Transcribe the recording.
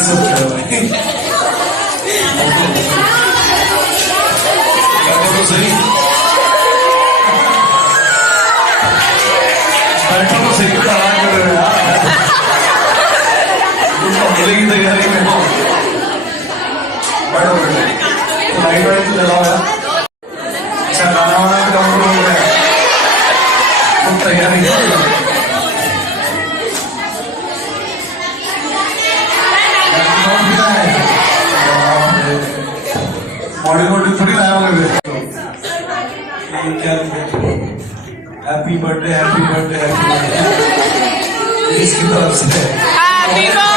सब क्या भाई तो सही बैठो तो सही कर रहे हो यार मिलेगी तैयारी में हो बैठो बैठो तो लाइट वाइट जलाओ यार अच्छा गाना वाना भी डाउनलोड हो गया तुम तैयारी मॉडल मॉडल थोड़ी लाया होगा क्या हैप्पी बर्थडे इसकी तरफ से